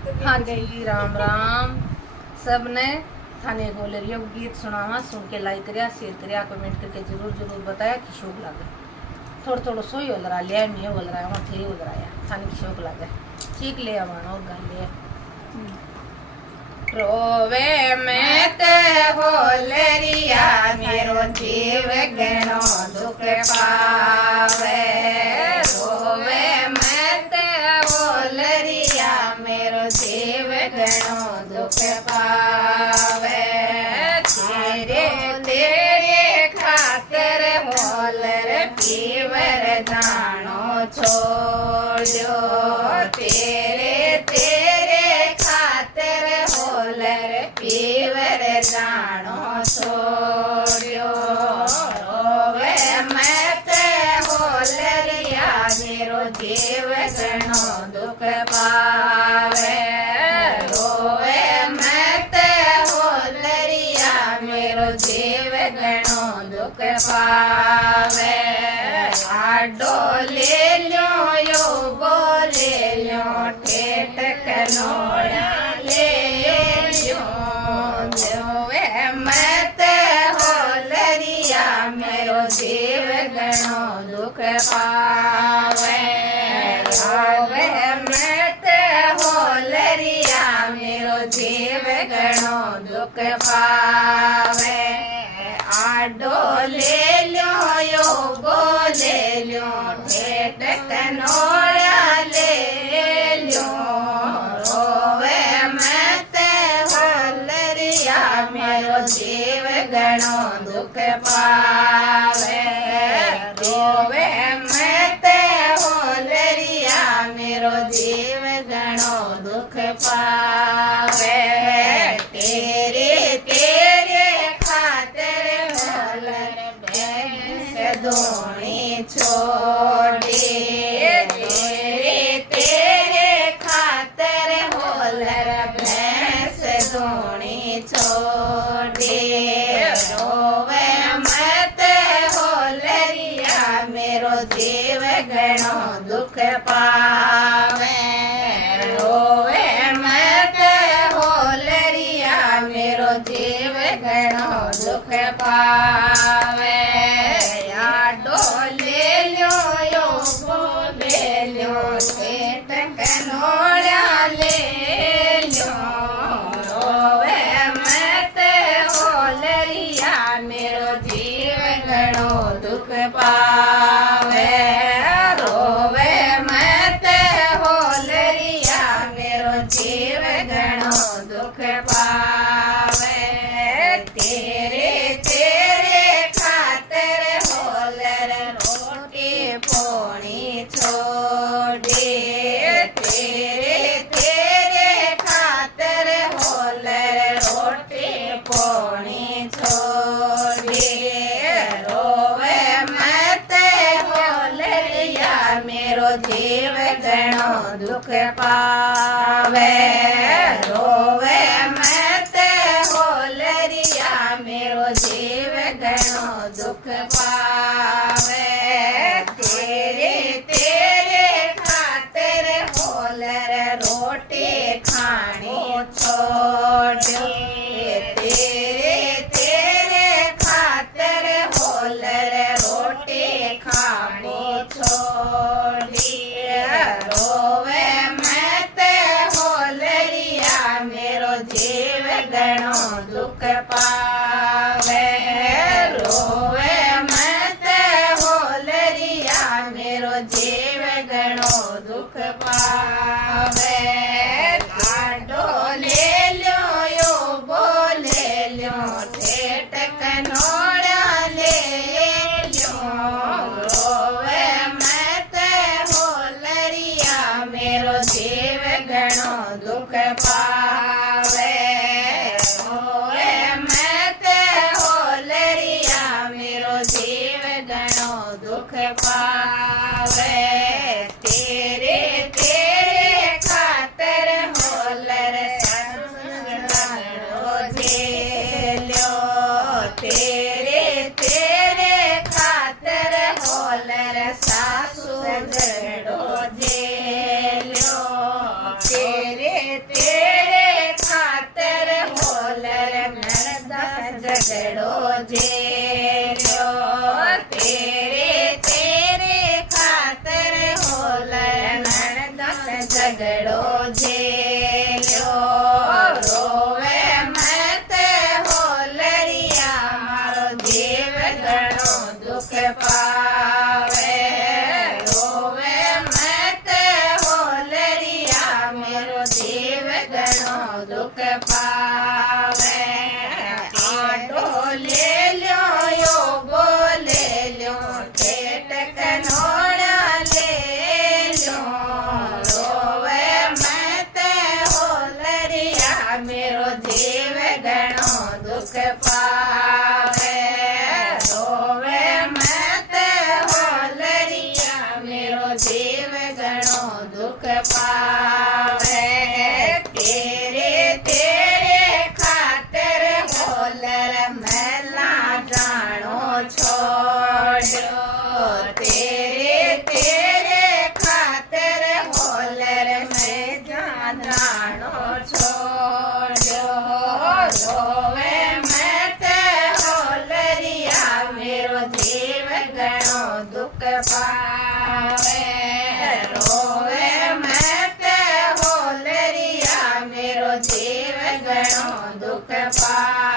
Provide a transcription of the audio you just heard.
हाँ जी, राम राम सबने। थाने गोलरिया गीत सुनावा, सुन के लाइक करिया, शेयर करिया, कमेंट करके जरूर जरूर बताया कि शौक लगे। थोड़ा थोड़ा सोई हो रहा लिया, मैं हो रहा है, थे हो रहा है, थाने की शौक लगे ठीक ले आवाना और गाल ले। रोवे में ते गोलरिया मेरो जीव गणो दुख पावे। रोवे में ते गोलरिया मेरो जीव गणो दुख पावे। तेरे तेरे खातर होलर पीवर जानो छोड़ो। तेरे तेरे खातर होलर पीवर जानो छोड़ो। रोवे मैं ते होलरिया मेरो जीव गणो दुख पावे। रोवे मैं ते होलरिया मेरो जीव गणो दुख पावे। आडो ले ल्यो यो बोले ल्यो ठेठ कनोड़ा ले ल्यो। जोवे मैं ते होलरिया मेरो जीव गणो दुख पावे। आवे मैं ते होलरिया मेरो जीव गणो दुख पावे। आडो ले ल्यो यो बोले ल्यो ठेठ कनोड़ा ले ल्यो। रोवे मैं ते होलरिया मेरो जीव गणो दुख पावे। रोवे मैं ते होलरिया मेरो जीव गणो दुख पावे। तेरे तेरे खातर होलर भैंस दोणी छोड़ी। तेरे तेरे खातर होलर भैंस दोणी छोड़ी। रोवे मत होलरिया मेरो जीव गणो दुख पावे। रोवे मत होलरिया मेरो जीव गणो दुख पावे। आडो ले ल्यो यो बोले ल्यो ठेठ कनोड़ा ले ल्यो। रोवे मत होलरिया मेरो जीव गणो दुख पावे। रोवे मत होलरिया मेरो जीव गणो दुख पावे। तेरे तेरे खातर होलर रोटी पोणी छोड़ी। तेरे तेरे खातर होलर रोटी पोणी छोड़ी। रोवे मत होलरिया मेरो जीव गणो दुख पावे। रोवे मत होलरिया मेरो जीव गणो दुख पावे। तेरे तेरे खातर होलर रोटी खानी छोड़ो। तेरे तेरे खातर होलर रोटी खानी छोड़ी। रोवे मत होलरिया मेरो जीव गणो दुख पावे। रोवे मत होलरिया मेरो जीव गणो दुख पावे। आडो ले ल्यो यो बोले ल्यो ठेठ कनोड़ा ले ल्यो। रोवे मत होलरिया मेरो जीव गणो दुख पावे। रोवे मत होलरिया मेरो जीव गणो दुख पावे। तेरे तेरे खातर होलर ससुरालो झेल्यो। तेरे तेरे खातर होलर सासू झगड़ो झेल्यो। तेरे तेरे खातर होलर नरदस झगड़ो झेल्यो तेरे तेरे खातर होलर नरदस झगड़ो झेल्यो रोवे मत होलरिया मारो जीव घणो दुख पावे रोवे मत होलरिया मेरो जीव घणो दुख पावे आडो ले ल्यो यो बोले ल्यो ठेठ कनोड़ा ले ल्यो रोवे मत होलरिया मेरो जीव घणो दुख पावे रोवे मत होलरिया मेरो जीव घणो दुख पावे तेरे तेरे खातर होलर मैला जानो छोड़ो तेरे तेरे खातर होलर मैं जानो छोड़ो रोवे मत होलरिया मेरो जीव घणो दुख पावे रोवे मत होलरिया मेरो जीव घणो दुख पावे